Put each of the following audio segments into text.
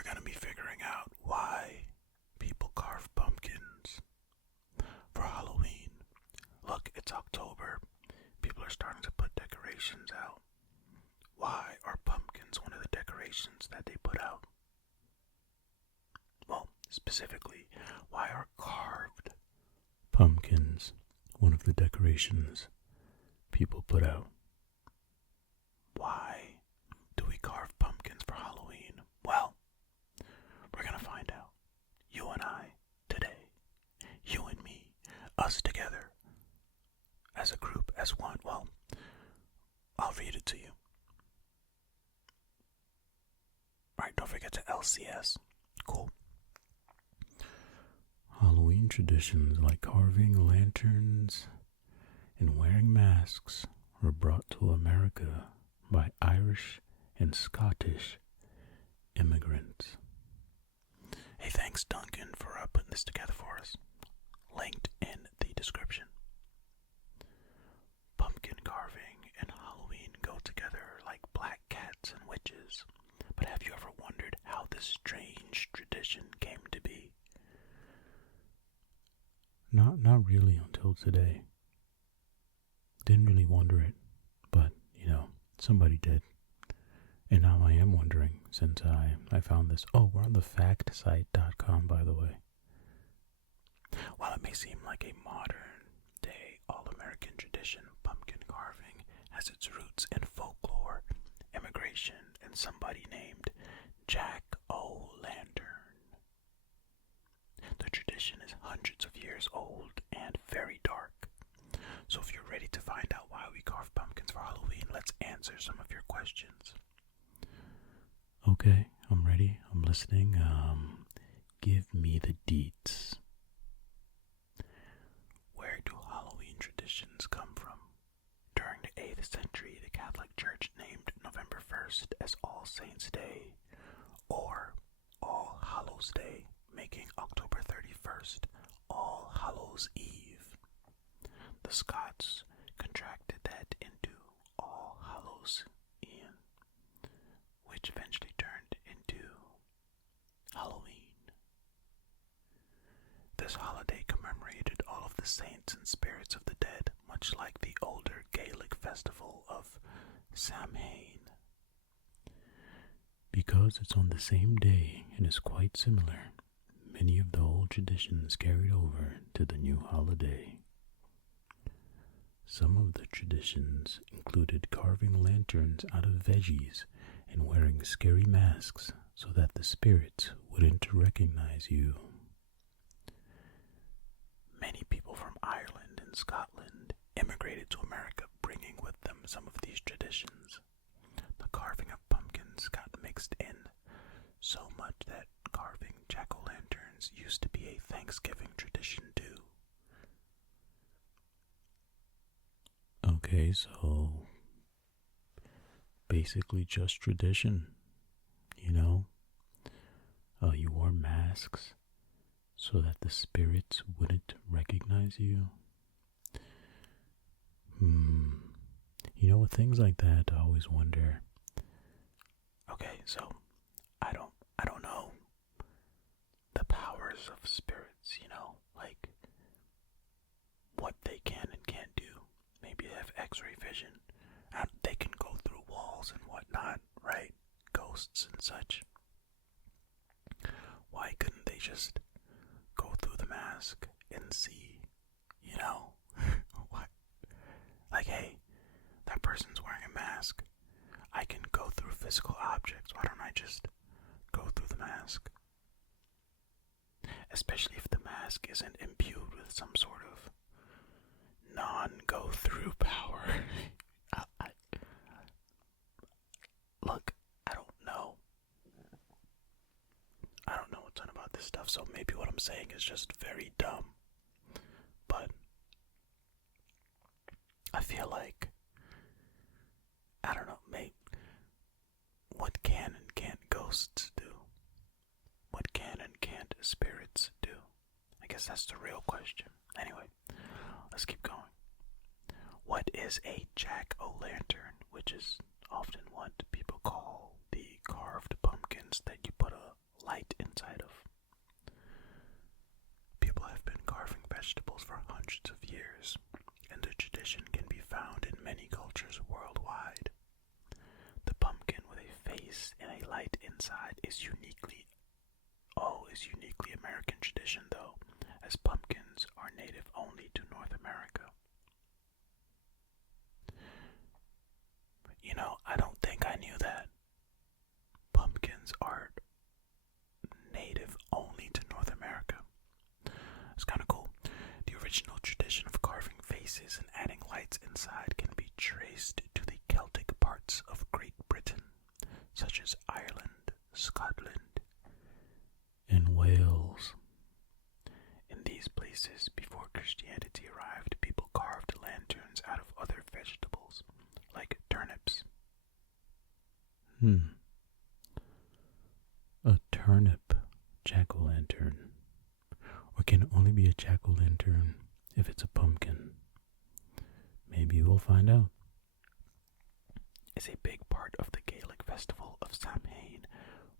we're going to be figuring out why people carve pumpkins for Halloween. Look, it's October. People are starting to put decorations out. Why are pumpkins one of the decorations that they put out? Well, specifically, why are carved pumpkins one of the decorations people put out? Why do we carve pumpkins for Halloween? Well, we're going to find out. You and I, today. You and me, us together. As a group, as one. Well, I'll read it to you. Alright, don't forget to LCS. Cool. Halloween traditions like carving lanterns and wearing masks were brought to America by Irish and Scottish immigrants. Hey, thanks Duncan for putting this together for us. Linked in the description. Pumpkin carving and Halloween go together like black cats and witches. But have you ever wondered how this strange tradition came to be? Not really until today. Didn't really wonder it, but, somebody did. And now I am wondering, since I found this. Oh, we're on the factsite.com, by the way. While it may seem like a modern-day all-American tradition, pumpkin carving has its roots in folklore, immigration, and somebody named Jack-o'-lantern. The tradition is hundreds of years old and very dark. So if you're ready to find out why we carve pumpkins for Halloween, let's answer some of your questions. Okay, I'm ready. I'm listening. Give me the deets. Where do Halloween traditions come from? During the 8th century, the Catholic Church named November 1st as All Saints' Day or All Hallows' Day, making October 31st All Hallows' Eve. The Scots contracted that into All Hallows' Eve, which eventually turned into Halloween. This holiday commemorated all of the saints and spirits of the dead, much like the older Gaelic festival of Samhain. Because it's on the same day and is quite similar, many of the old traditions carried over to the new holiday. Some of the traditions included carving lanterns out of veggies and wearing scary masks so that the spirits wouldn't recognize you. Many people from Ireland and Scotland immigrated to America, bringing with them some of these traditions. The carving of pumpkins got mixed in so much that carving jack-o'-lanterns used to be a Thanksgiving tradition too. Okay, so basically just tradition, you wore masks so that the spirits wouldn't recognize you. With things like that, I always wonder. Okay, so I don't know the powers of spirits, like what they can and can't do. Maybe they have X-ray vision. They can go through walls and whatnot, right? Ghosts and such. Why couldn't they just go through the mask and see, what? Like, hey, that person's wearing a mask. I can go through physical objects. Why don't I just go through the mask? Especially if the mask isn't imbued with some sort of non-go-through power. Look, I don't know. I don't know a ton about this stuff, so maybe what I'm saying is just very dumb. But I feel like, I don't know, mate, what can and can't ghosts do? What can and can't spirits do? I guess that's the real question. Anyway, let's keep going. What is a jack-o'-lantern, which is often what people call the carved pumpkins that you put a light inside of. People have been carving vegetables for hundreds of years, and the tradition can be found in many cultures worldwide. The pumpkin with a face and a light inside is uniquely American tradition though, as pumpkins are native only to North America. You know, I don't think I knew that. Pumpkins are native only to North America. It's kind of cool. The original tradition of carving faces and adding lights inside can be traced to the Celtic parts of Great Britain, such as Ireland, Scotland, and Wales. In these places, before Christianity arrived, people carved lanterns out of other vegetables, like turnips. A turnip jack-o'-lantern. Or can only be a jack-o'-lantern if it's a pumpkin. Maybe we'll find out. Is a big part of the Gaelic festival of Samhain,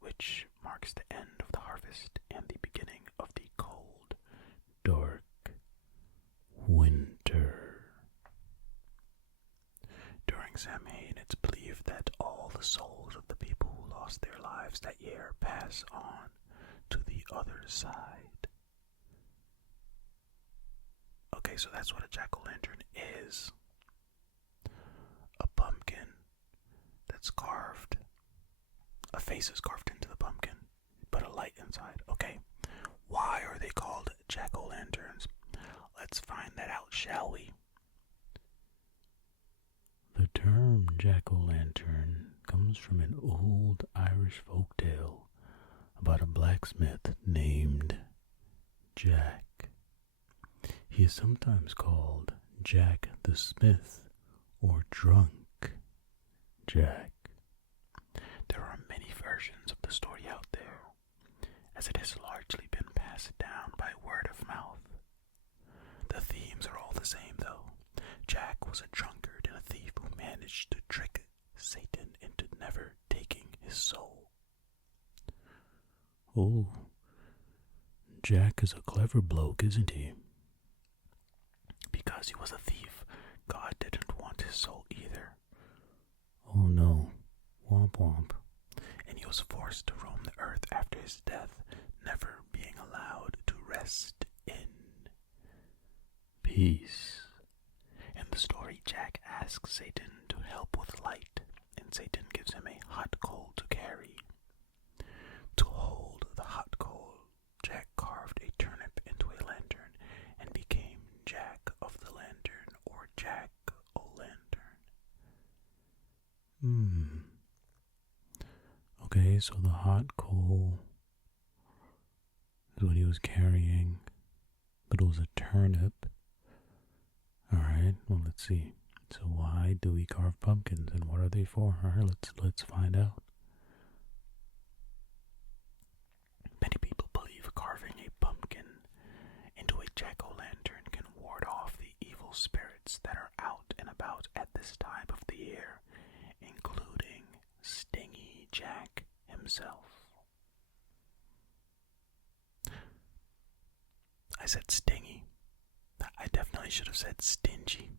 which marks the end of the harvest and the beginning of the cold, dark winter. During Samhain, it's believed that all the souls of the people who lost their lives that year pass on to the other side. Okay, so that's what a jack-o'-lantern is. A pumpkin that's carved. A face is carved into the pumpkin, but a light inside. Okay, why are they called jack-o'-lanterns? Let's find that out, shall we? The term jack-o'-lantern comes from an old Irish folktale about a blacksmith named Jack. He is sometimes called Jack the Smith or Drunk Jack. There are many versions of the story out there, as it has largely been passed down by word of mouth. The themes are all the same though. Jack was a drunkard and a thief who managed to trick Satan into never taking his soul. Oh, Jack is a clever bloke, isn't he? Because he was a thief, God didn't want his soul either. Oh no, womp womp. And he was forced to roam the earth after his death, never being allowed to rest in peace. In the story, Jack asks Satan to help with light, and Satan gives him a hot coal to carry. To hold the hot coal, Jack carved a turnip into a lantern and became Jack of the Lantern, or Jack-o'-lantern. Okay, so the hot coal is what he was carrying, but it was a turnip. Alright, well, let's see. So why do we carve pumpkins, and what are they for? Alright, let's find out. Many people believe carving a pumpkin into a jack-o'-lantern can ward off the evil spirits that are out and about at this time of the year, including Stingy Jack himself. I said stingy. I definitely should have said stingy.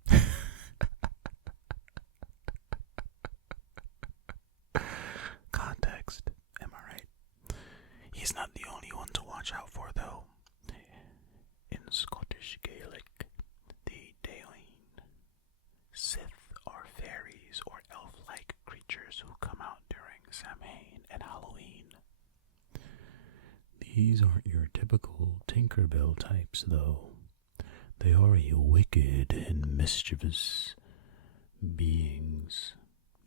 Context, am I right? He's not the only one to watch out for, though. In Scottish Gaelic, the Daoine, Sith are fairies or elf-like creatures who come out during Samhain and Halloween. These aren't your typical Tinkerbell types, though. They are a wicked and mischievous beings.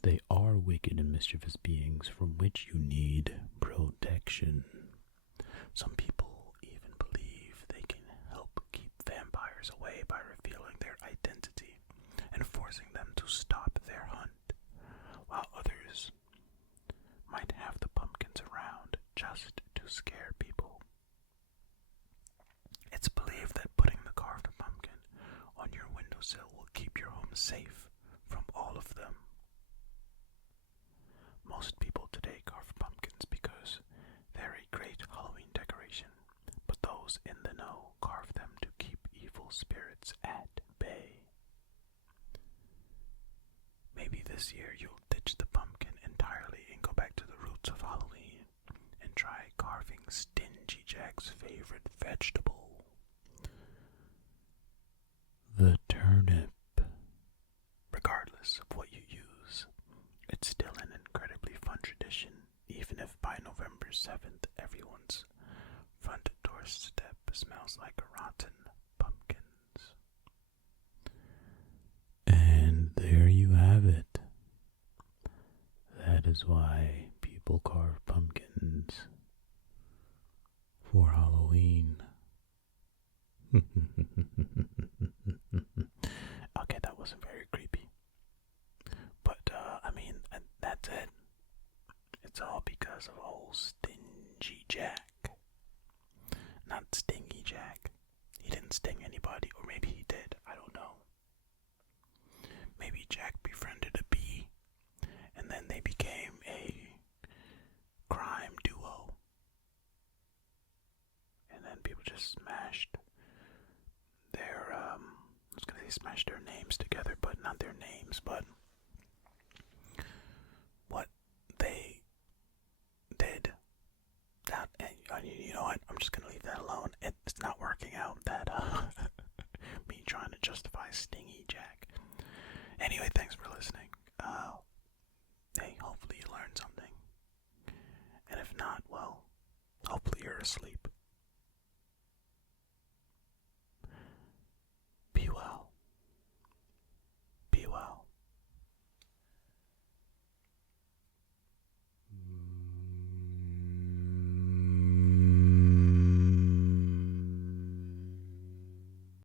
They are wicked and mischievous beings from which you need protection. Some people even believe they can help keep vampires away by revealing their identity and forcing them to stop their hunt, while others might have the pumpkins around just to scare people. It's believed that putting the carved pumpkin on your windowsill will keep your home safe from all of them. Most people today carve pumpkins because they're a great those in the know carve them to keep evil spirits at bay. Maybe this year you'll ditch the pumpkin entirely and go back to the roots of Halloween and try carving Stingy Jack's favorite vegetable, the turnip. Regardless of what you use, it's still an incredibly fun tradition, even if by November 7th everyone's front doorstep smells like rotten pumpkins. And there you have it. That is why people carve pumpkins for Halloween. Okay, that wasn't very creepy. But, that's it. It's all because of old Stingy Jack. Not Stingy Jack. He didn't sting anybody, or maybe he did. I don't know. Maybe Jack befriended a bee, and then they became a crime duo. And then people just smashed their, I was gonna say smashed their names together, but not their names, but what they did. That, and you know what, I'm just gonna leave that alone. It's not working out, that, me trying to justify Stingy Jack. Anyway, thanks for listening. Hey, hopefully you learned something. And if not, well, hopefully you're asleep.